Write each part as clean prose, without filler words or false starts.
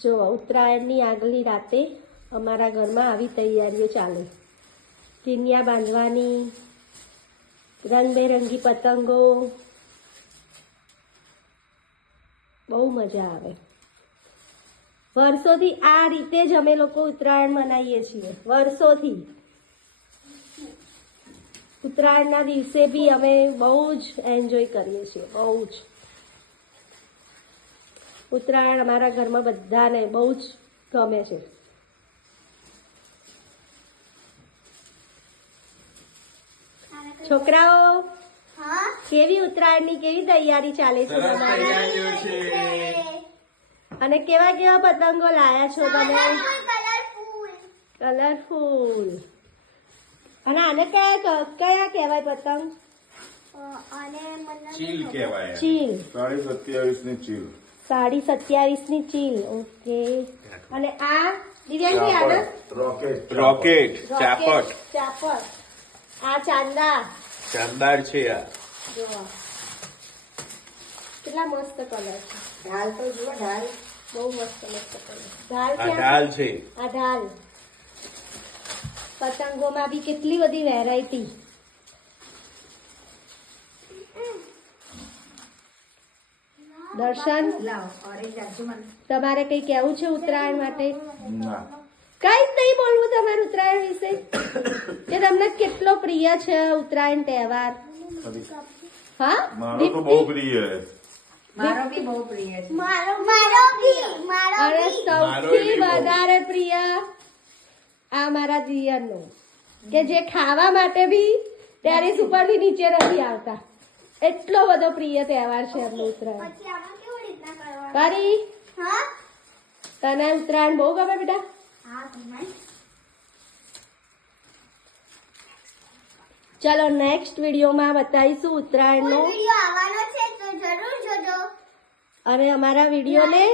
જો ઉત્તરાયણની આગલી રાતે અમારા ઘરમાં આવી તૈયારીઓ ચાલે. ટીનિયા બાંધવાની, રંગબેરંગી પતંગો, બહુ મજા આવે. વર્ષોથી આ રીતે જ અમે લોકો ઉત્તરાયણ મનાવીએ છીએ. વર્ષોથી ઉત્તરાયણના દિવસે બી અમે બહુ જ એન્જોય કરીએ છીએ. બહુ જ ઉત્તરાયણ અમારા ઘરમાં બધાને બહુ જ ગમે છે. છોકરાઓ, કેવી ઉત્તરાયણની કેવી તૈયારી ચાલે છે તમારી? અને કેવા કેવા પતંગો લાયા છો તમે? કલરફુલ. અને આને કયા કહેવાય પતંગ? ચીલ કહેવાય. ચીલ. 27 ની ચીલ. 27 ની ચીલ. ઓકે. અને આ દિવ્યાંગી આગળ રોકેટ. ચાપટ. ચાપટ. આ ચાંદા. શાનદાર છે આ. જો કેટલા મસ્ત કલર છે. ઢાલ તો જુઓ, ઢાલ બહુ મસ્ત કલર. ઢાલ આ ઢાલ છે. આ ઢાલ. પતંગોમાં બી કેટલી બધી વેરાયટી. દર્શન, તમારે કઈ કેવું છે ઉત્તરાયણ માટે? કઈ જ નહીં બોલવું તમારે ઉત્તરાયણ વિશે? કે તમને કેટલો પ્રિય છે ઉત્તરાયણ તહેવાર? હા, મારો તો બહુ પ્રિય છે. મારો બી બહુ પ્રિય છે. અને સૌથી વધારે પ્રિય આ મારા જીયરનો, કે જે ખાવા માટે બી ટેરેસ ઉપર થી નીચે નથી આવતા. એટલો બધો પ્રિય તહેવાર છે એમનો ઉત્તરાયણ. કરી તને ઉત્તરાયણ બહુ ગમે બેટા? ચલો નેક્સ્ટ વિડીયોમાં બતાવીશું ઉત્તરાયણનો. અને અમારા વિડીયોને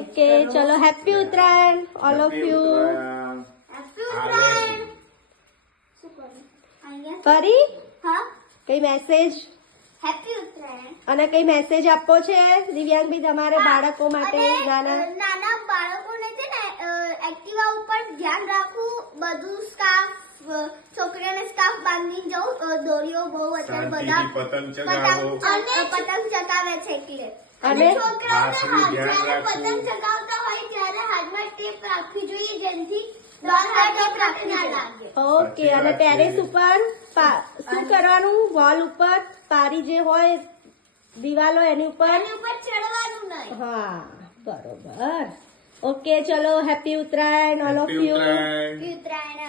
ઓકે. ચલો happy Uttarayan all of you. પરી, કઈ મેસેજ અને કઈ મેસેજ આપવો છે દિવ્યાંગભાઈ તમારે બાળકો માટે? નાના બાળકોને છે ને એક્ટિવા ઉપર ધ્યાન રાખવું. બધું સ્કાર્ફ, છોકરીઓને સ્કાર્ફ બાંધી જવું. દોરીઓ બહુ અત્યારે બધા પતંગ ચગાવો. પતંગ ચગાવે છે એટલે. અને છોકરાઓને જ્યારે પતંગ ચગાવતા હોય ત્યારે હાથમાં ટેપ રાખવી જોઈએ, જેથી ટેપ રાખી ના લાગે. ઓકે. અને ટેરેસ ઉપર શું કરવાનું? વોલ ઉપર પારી જે હોય દિવાલો એની ઉપર ચડવાનું નહીં. હા, બરોબર. ઓકે. ચલો happy Uttarayan all of you. Uttarayan